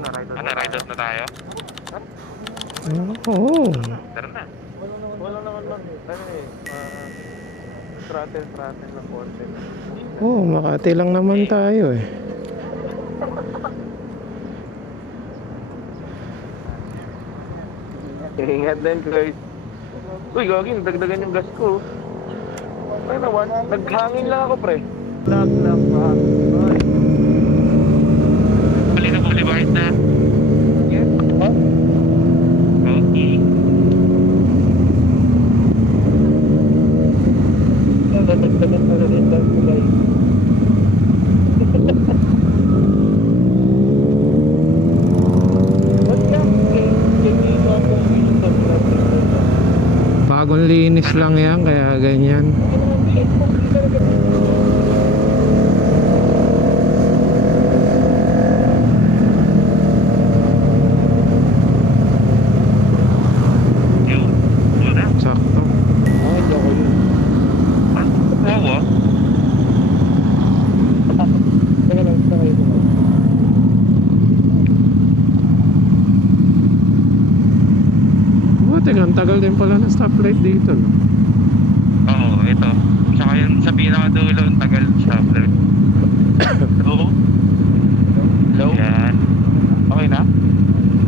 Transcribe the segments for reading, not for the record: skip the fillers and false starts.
Ano, ride out na tayo? Oo. Tara na. Wala naman lang eh. Ano eh, throttle ng konti. Oo, Makati lang naman tayo eh. Ingat din guys. Uy, gagawin, dagdagan yung gas ko. Ay naman, naghangin lang ako pre. Lock pa. Ay. Huli na huli ba na? Yes? Huh? Okay. Dagdagan pa rin gas ko guys. Bagong linis lang yan, kaya ganyan. Yun. Wala. Sakto. Hindi ako yun. Wawa. Teka lang, sakay ko. Teka, ang tagal din pala ng stoplight dito, no? Oo, ito. Tsaka yun sa pinakadulo, ang tagal sa vlog. Hello? Hello? Yan. Okay na?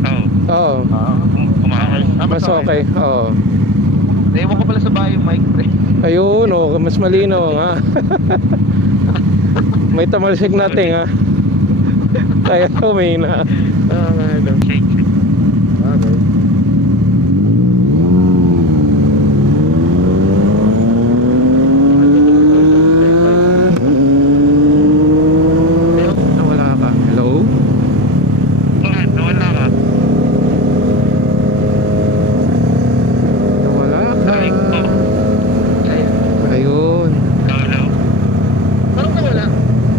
Oo. Oo. Kumakas. Mas okay. Oo. Naiwan ko pala sa bahay yung mic pre. Ayun, oh, mas malino nga. May tamalsik natin ha. Kaya humina. Ano? Shake, shake. Okay. Nawala ka. Hello? Bakit? Nawala ka. Nawala ka. Ay, ko. Ayun. Hello? Parang nawala.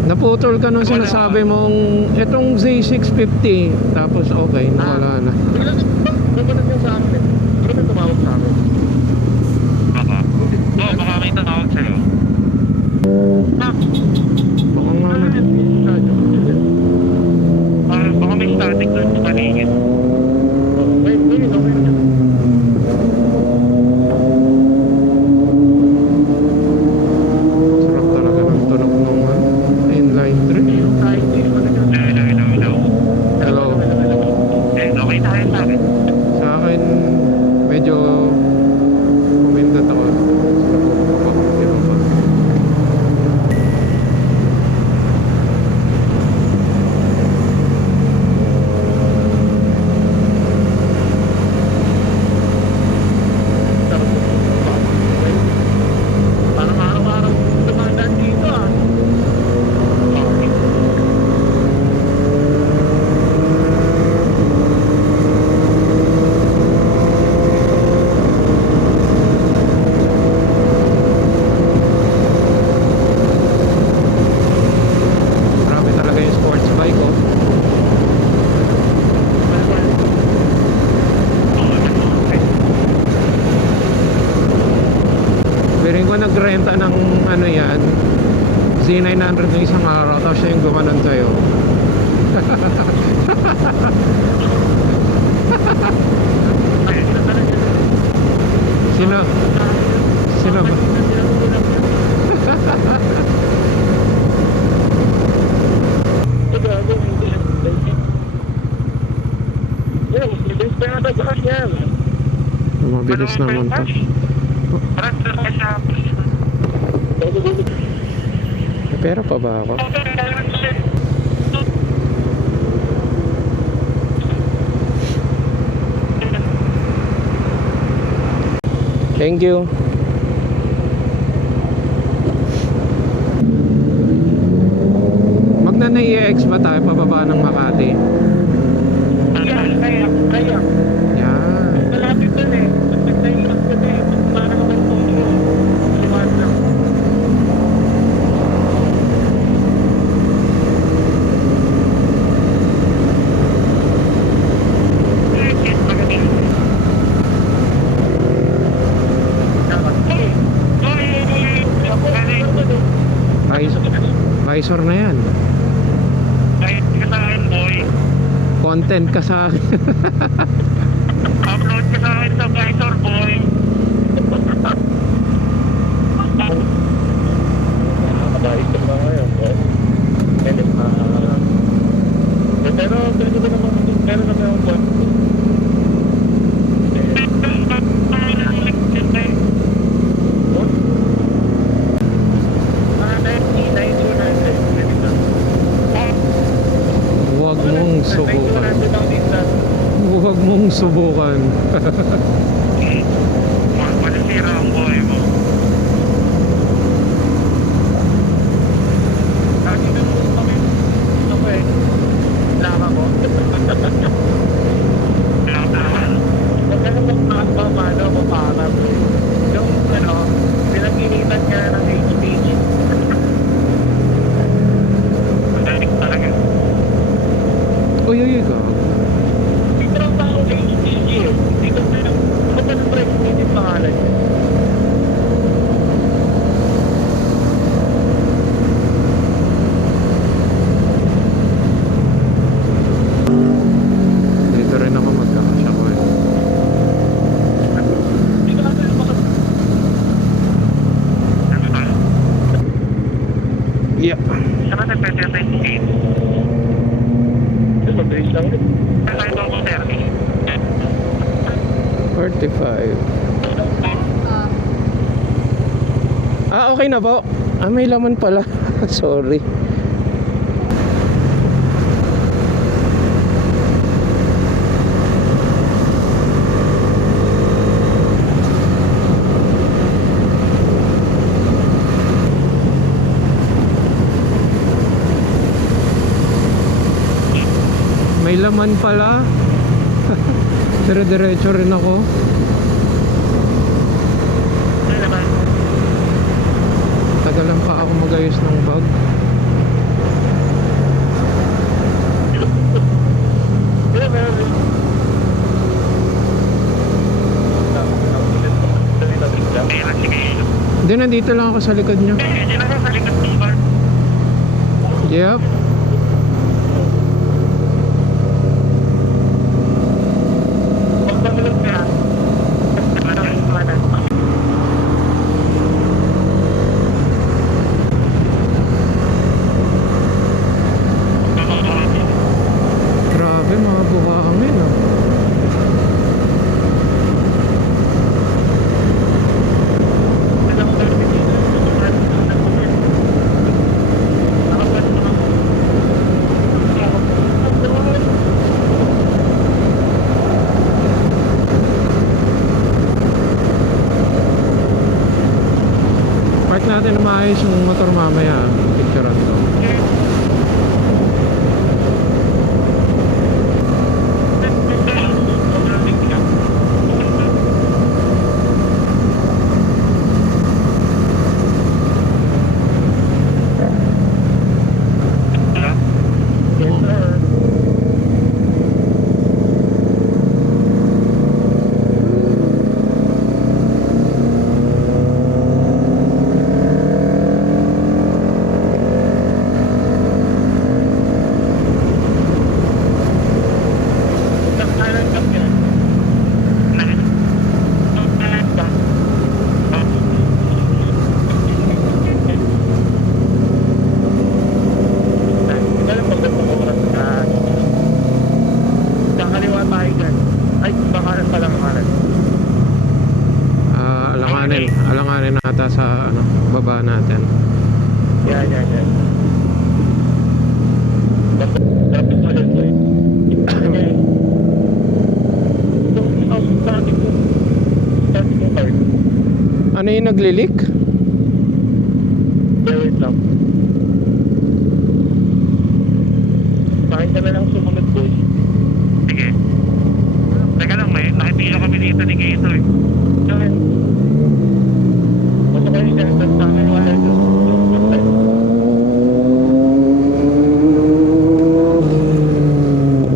Naputol ka nung sinasabi mong itong Z650. Tapos okay, nawala na. Bigla nabanag yung sa akin eh. Pero may tumawag sa akin. Baka. Oo, baka may tawag sa'yo. Baka nga na. Baka may static doon sa paligid. Sarap talaga ng tunog ng inline 3. Hello. Hello. Eh, okay tayo sa akin. Sa akin, medyo kumindot ako. Ganun pa. Parang araw-araw dumadaan dito ah. Grabe talaga yung sports bike oh. Piling ko nagrenta ng ano yan, Z900 ng isang araw, tapos siya yung gumanon sa'yo. Sino? Sino ba? Mabilis naman to. Parang sa siya. May pera pa ba ako? Thank you. Magna-EX ba tayo pababa ng Makati? Kaya. Yan. Malapit dun eh. Nagtailap ko na eh. Parang naman po yun. Liwan lang. Visor na yan. content ka sa akin. Upload ka sa akin sa Visor, boy. Nakakabaisip na ngayon, boy. Pero pwede ko naman, meron naman yung boy. Huwag mong subukan. Huwag mong subukan. Masisira ang buhay mo. Lagi na mo kami. Ako eh. Laka ko. Mapanap eh. Yung pinag-initan niya ng HPG. Madaling talaga. Uy, gago. Dito lang tao sa HPG eh. Dito pa lang. Ako pa ng break, hindi pangalan niya. Dito rin ako magkakasya ko eh. Hindi ka natin lumakas. Ano ba? Yeah. Saan natin pwede na tayo skate? Mabilis lang rin. Saan tayo doon ko 30? 45. Okay na po. May laman pala. Sorry. May laman pala. Dire-diretso rin ako. Ano naman? Tagalan pa ako magayos ng bag. Kaya meron rin. Meron, sige. Hindi, nandito lang ako sa likod nyo. Hindi na sa likod ng bar. Yep. Magpapalog ka. Grabe, mga buhangin ah. Park natin na maayos yung motor mamaya. Picturean ko. Yes, sir. Nakalan ka yan. Alam mo kung oras na kakaliwa tayo dyan. Ay, bakaran pa lang kanan. Alanganin nata sa baba natin. Yan. Dapat mo lang ito eh. Starting ko card. Ano yung nagli-leak? Wait lang. Kain ka na lang sumunod boy. Sige. Teka lang, may nakipila kami dito ni Kato eh. Saan? Basta kayo siya sa akin wala doon.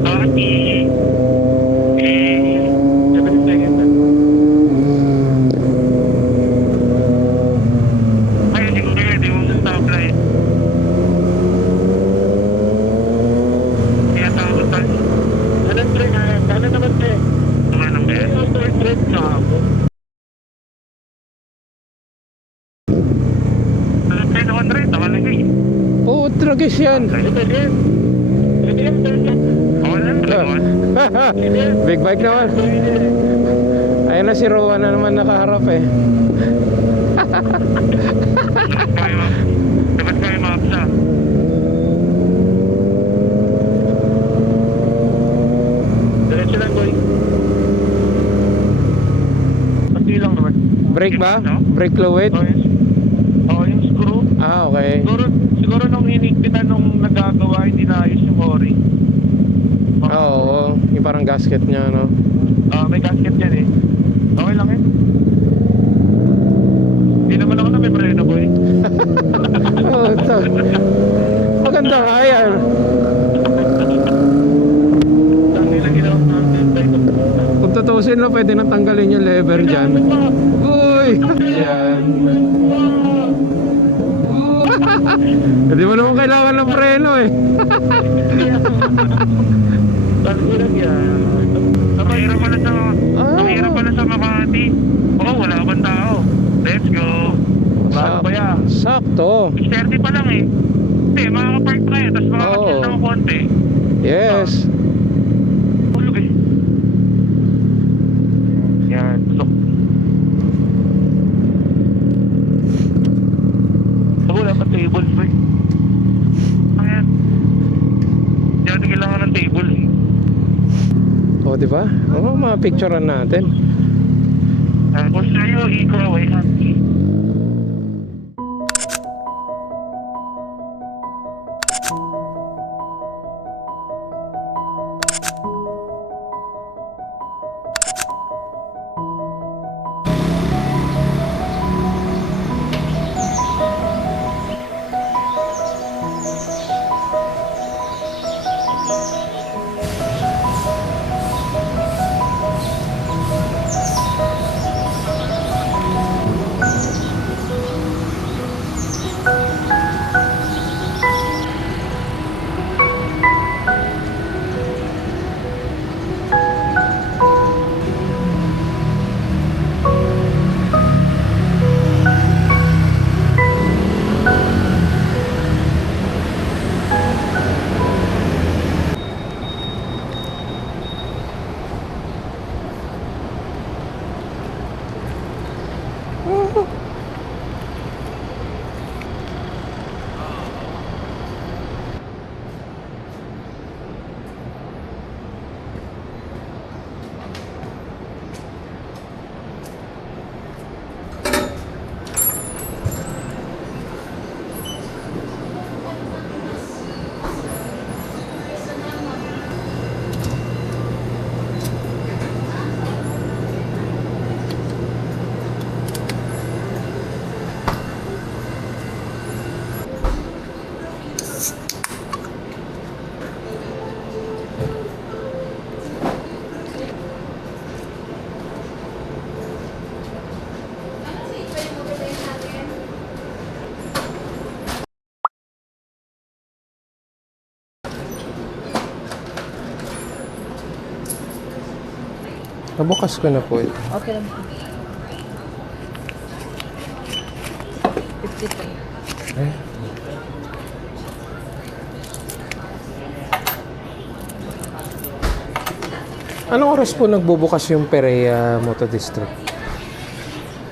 Sorry. 7 seconds na. Ay, hindi ko kaya, di mo sa stoplight. Kaya takot tayo. yun. Ako lang, Dragon. Big bike naman. Ayun na si Rowan na naman nakaharap eh. Dapat ko yung mapsa. Diretso lang, boy. Pati lang naman. Brake ba? Brake fluid? Yung screw. Ah, okay. Siguro nung hinigpitan nung nagagawa, hindi naayos yung ori. Oo, yung parang gasket niya, no? May gasket yan eh. Okay lang eh. Hindi naman ako na may preno, boy. Oo, ito. Maganda nga yan. Tangi lang ginawa natin. Kung tutusin na, pwede nang tanggalin yung lever dyan. Uy! Yan. Hindi mo naman kailangan ng preno eh. Tangi lang yan. Mahirap pala sa Makati. Oo, wala bang tao. Let's go. Paano ba yan? Sakto. 30 pa lang eh. Hindi, makakapark tayo. Tapos makakachill Oo. ng konti. Yes. Tulog eh. Yan. Wala pa table, boy. Ayan. Hindi natin kailangan ng table eh. O, di ba? Oo, mapicturean natin. Kung sa'yo, ikaw ay happy. Nabukas ko na po ito. Okay lang po. 53. Eh? Anong oras po nagbubukas yung Perea Moto District?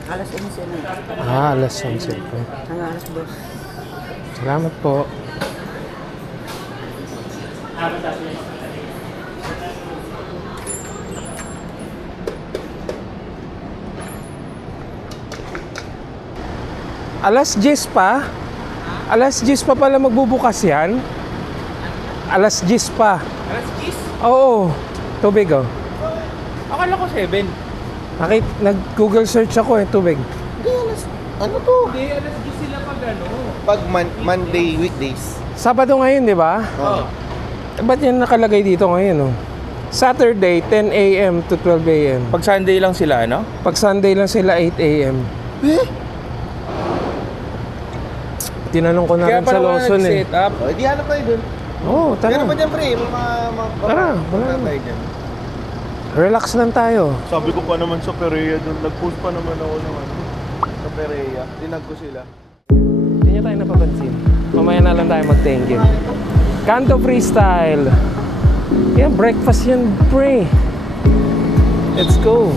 Alas 11 na. Ah, alas 11 po. Hanggang alas 2. Salamat po. Alas 10 pa? Alas 10 pa pala magbubukas yan? Alas 10 pa. Alas 10? Oo. Tubig oh. Akala ko 7. Nag-Google search ako eh, tubig. Hindi, ano to? Hindi, alas 10 sila pag ano. Pag Monday, weekdays. Sabado ngayon, di ba? Oh. Ba't yan nakalagay dito ngayon oh? Saturday, 10 a.m. to 12 a.m. Pag Sunday lang sila, ano? Pag Sunday lang sila, 8 a.m. Tinanong ko na Kaya rin sa Lawson eh. set up. O, di hanap tayo dun. Oo, Meron tara. pa dyan, pre. Tara, wala na. tayo dyan. Relax lang tayo. Sabi ko pa naman sa Perea dun. Nag-post pa naman ako ng ano. Sa Perea. Tinag ko sila. Tingnan niya tayo napapansin. Mamaya na lang tayo mag-thank you. Kanto Freestyle. Yan, breakfast yan, pre. Let's go.